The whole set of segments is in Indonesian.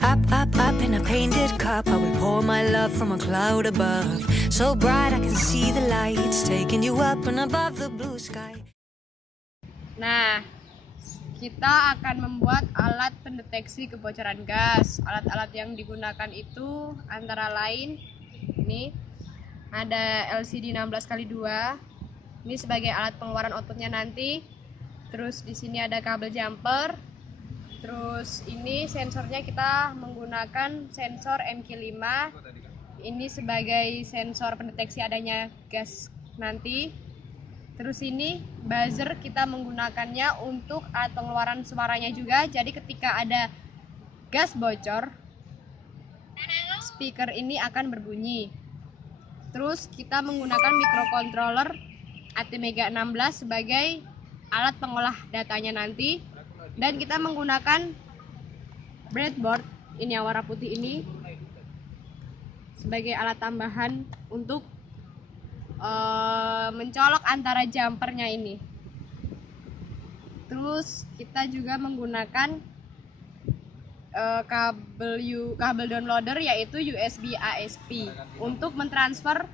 Up in a painted cup, I will pour my love from a cloud above. So bright I can see the lights taking you up and above the blue sky. Nah, kita akan membuat alat pendeteksi kebocoran gas. Alat-alat yang digunakan itu antara lain ini ada LCD 16x2. Ini sebagai alat pengeluaran outputnya nanti. Terus di sini ada kabel jumper. Terus ini sensornya kita menggunakan sensor MQ5. Ini sebagai sensor pendeteksi adanya gas nanti. Terus ini buzzer kita menggunakannya untuk alat pengeluaran suaranya juga. Jadi ketika ada gas bocor, speaker ini akan berbunyi. Terus kita menggunakan microcontroller ATmega 16 sebagai alat pengolah datanya nanti. Dan kita menggunakan breadboard ini yang warna putih ini sebagai alat tambahan untuk mencolok antara jumpernya ini. Terus kita juga menggunakan kabel downloader yaitu USB ASP untuk mentransfer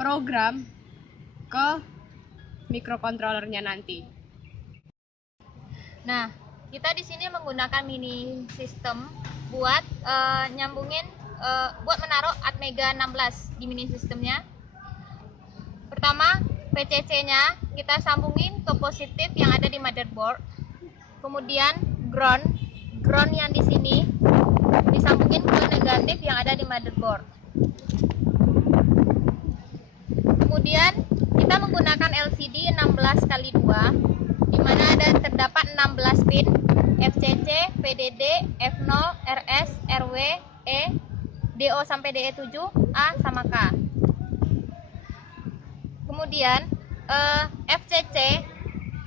program ke microcontrollernya nanti. Nah, kita di sini menggunakan mini system buat buat menaruh ATmega 16 di mini systemnya. Pertama, VCC-nya kita sambungin ke positif yang ada di motherboard. Kemudian ground yang di sini disambungin ke negatif yang ada di motherboard. Kemudian kita menggunakan LCD 16x2 di mana terdapat 16 pin FCC, VDD, F0, RS, RW, E, DO sampai DE7, A sama K. Kemudian FCC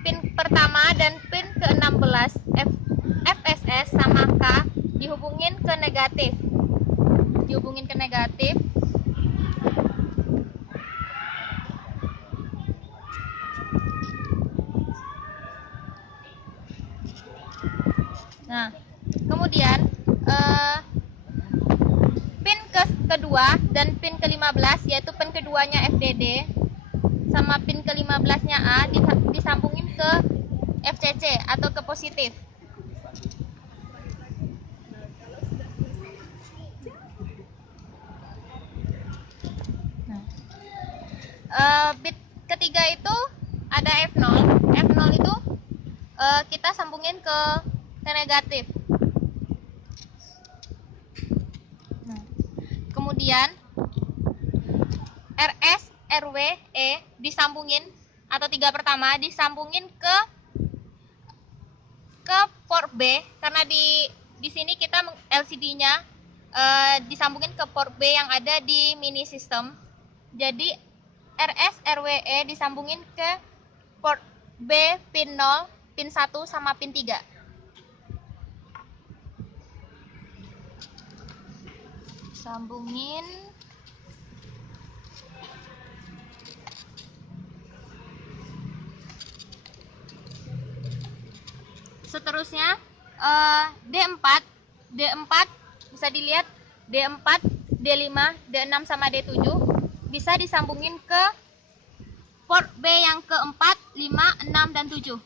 pin pertama dan pin ke-16 FSS sama K dihubungin ke negatif. Nah, kemudian pin kedua dan pin ke-15 yaitu pin keduanya FDD sama pin ke-15-nya A disambungin ke FCC atau ke positif. Bit ketiga itu ada F0. F0 itu kita sambungin ke negatif. Kemudian RS, RW, E disambungin atau tiga pertama disambungin ke port B karena di sini kita LCD-nya disambungin ke port B yang ada di mini system. Jadi RS, RW, E disambungin ke port B pin 0, pin 1 sama pin 3. Sambungin. Seterusnya D4 bisa dilihat D4, D5, D6 sama D7 bisa disambungin ke port B yang ke-4, 5, 6 dan 7.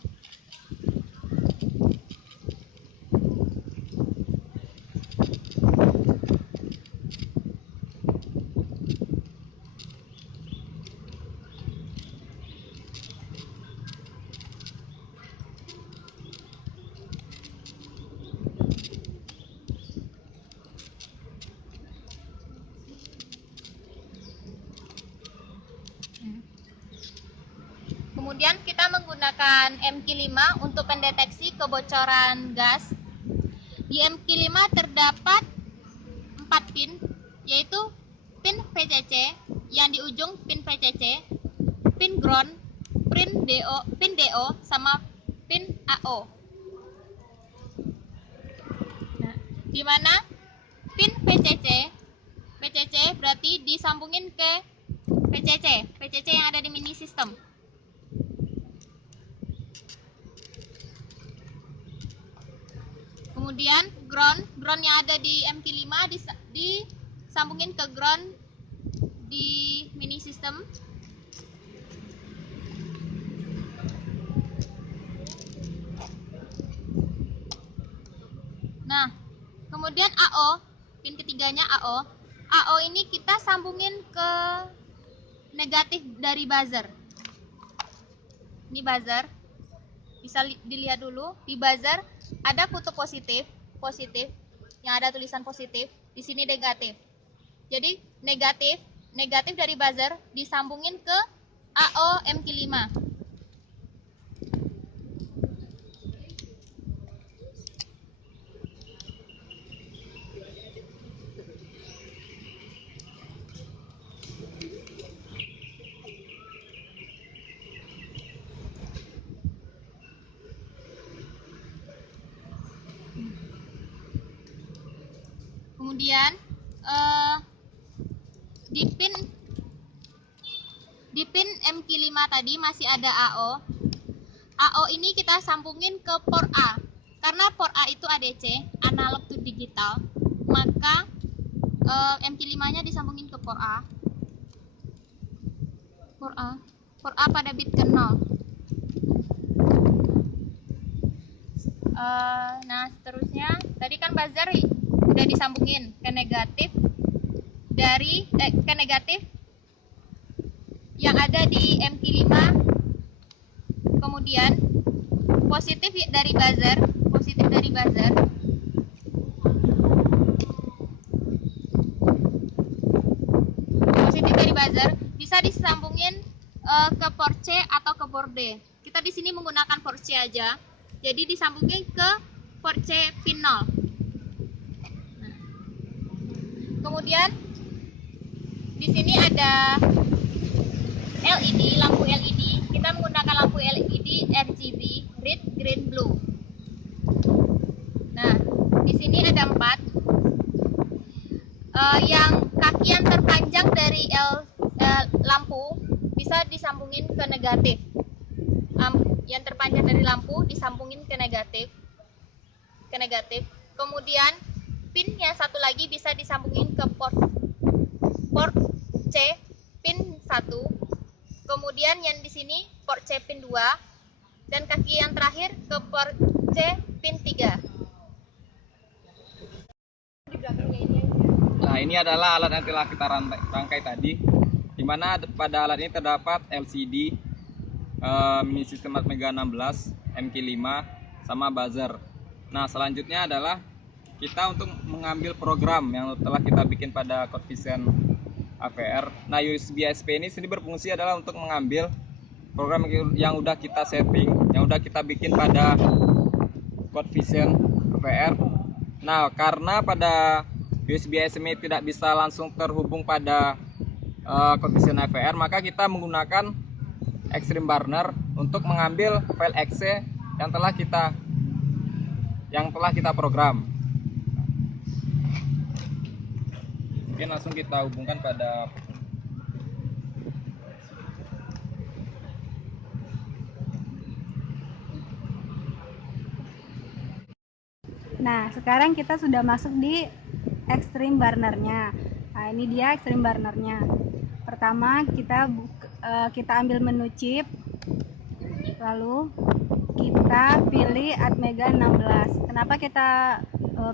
Kemudian kita menggunakan MQ5 untuk pendeteksi kebocoran gas. Di MQ5 terdapat 4 pin, yaitu pin VCC yang di ujung pin VCC, pin ground, pin DO sama pin AO. Nah, di mana pin VCC berarti disambungin ke VCC yang ada di mini system. Kemudian ground yang ada di MQ5 disambungin ke ground di mini system. Nah, kemudian AO, pin ketiganya AO. AO ini kita sambungin ke negatif dari buzzer. Ini buzzer. Bisa dilihat dulu, di buzzer ada kutub positif yang ada tulisan positif, di sini negatif. Jadi negatif dari buzzer disambungin ke AO MQ5. Kemudian di pin MQ5 tadi masih ada AO. AO ini kita sambungin ke port A. Karena port A itu ADC, analog to digital, maka MQ5-nya disambungin ke port A. Port A pada bit ke 0. Nah, seterusnya tadi kan buzzer udah disambungin ke negatif yang ada di MQ5. Kemudian positif dari buzzer bisa disambungin ke port C atau ke port D. Kita di sini menggunakan port C aja. Jadi disambungin ke port C pin 0. Nah. Kemudian di sini ada LED, lampu LED. Kita menggunakan lampu LED RGB, red, green, blue. Nah, di sini ada 4. Yang kaki yang terpanjang dari lampu bisa disambungin ke negatif. Yang terpanjang dari lampu disambungin ke negatif. Kemudian pin yang satu lagi bisa disambungin ke port C pin 1. Kemudian yang di sini port C pin 2 dan kaki yang terakhir ke port C pin 3. Nah, ini adalah alat yang telah kita rangkai tadi, di mana pada alat ini terdapat LCD, mini system Atmega 16, MQ5, sama buzzer. Nah, selanjutnya adalah kita untuk mengambil program yang telah kita bikin pada CodeVision AVR. Nah, USB SP ini sendiri berfungsi adalah untuk mengambil program yang udah kita setting, yang udah kita bikin pada CodeVision AVR. Nah, karena pada USB SP tidak bisa langsung terhubung pada CodeVision AVR, maka kita menggunakan Extreme Burner untuk mengambil file exe yang telah kita program. Mungkin langsung kita hubungkan pada Nah, sekarang kita sudah masuk di Extreme Burner-nya. Nah, ini dia Extreme Burner-nya. Pertama kita ambil menu chip, lalu kita pilih Atmega 16. Kenapa kita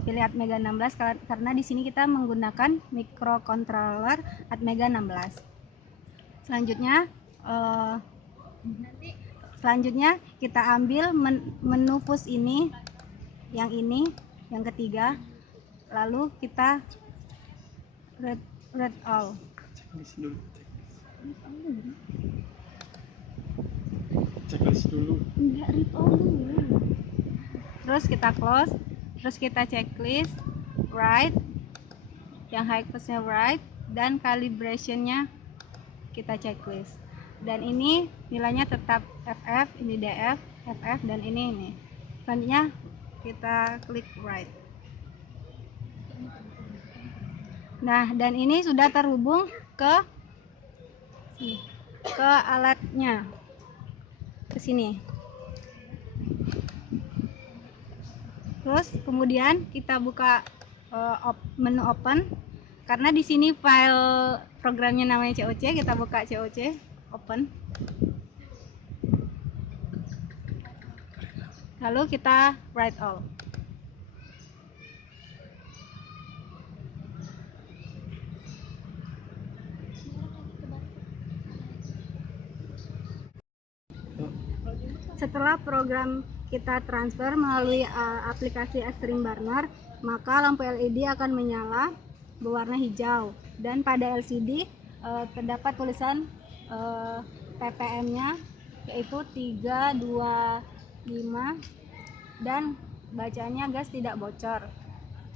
pilih Atmega 16? Karena di sini kita menggunakan microcontroller Atmega 16. Selanjutnya kita ambil menu push ini, yang ketiga, lalu kita read all. checklist dulu. Enggak, read all dulu. Terus kita close, terus kita checklist, write, yang high passnya write, dan calibrationnya kita checklist. Dan ini nilainya tetap FF, ini DF, FF, dan ini. Selanjutnya kita klik write. Nah, dan ini sudah terhubung ke alatnya, ke sini. Terus kemudian kita buka menu open. Karena di sini file programnya namanya COC, kita buka COC, open. Lalu kita write all. Setelah program kita transfer melalui aplikasi Extreme Burner, maka lampu LED akan menyala berwarna hijau, dan pada LCD terdapat tulisan ppm-nya yaitu 325 dan bacanya gas tidak bocor.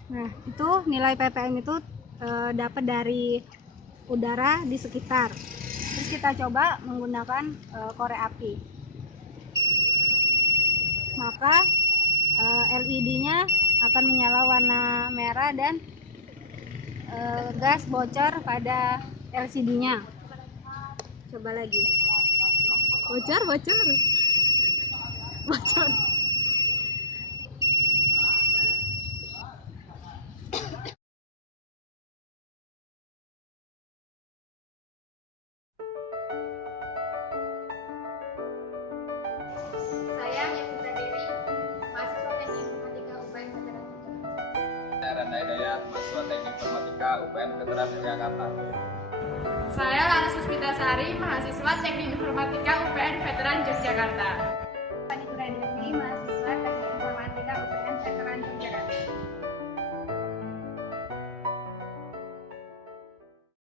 Nah, itu nilai ppm itu dapat dari udara di sekitar. Terus kita coba menggunakan korek api. Maka LED-nya akan menyala warna merah dan gas bocor pada LCD-nya. Coba lagi. Bocor. Saya Yevita Dewi, mahasiswa Teknik Informatika UPN Veteran Yogyakarta. Saya Randa Hidayat, mahasiswa Teknik Informatika UPN Veteran Yogyakarta. Saya Laras Puspitasari, mahasiswa Teknik Informatika UPN Veteran Yogyakarta.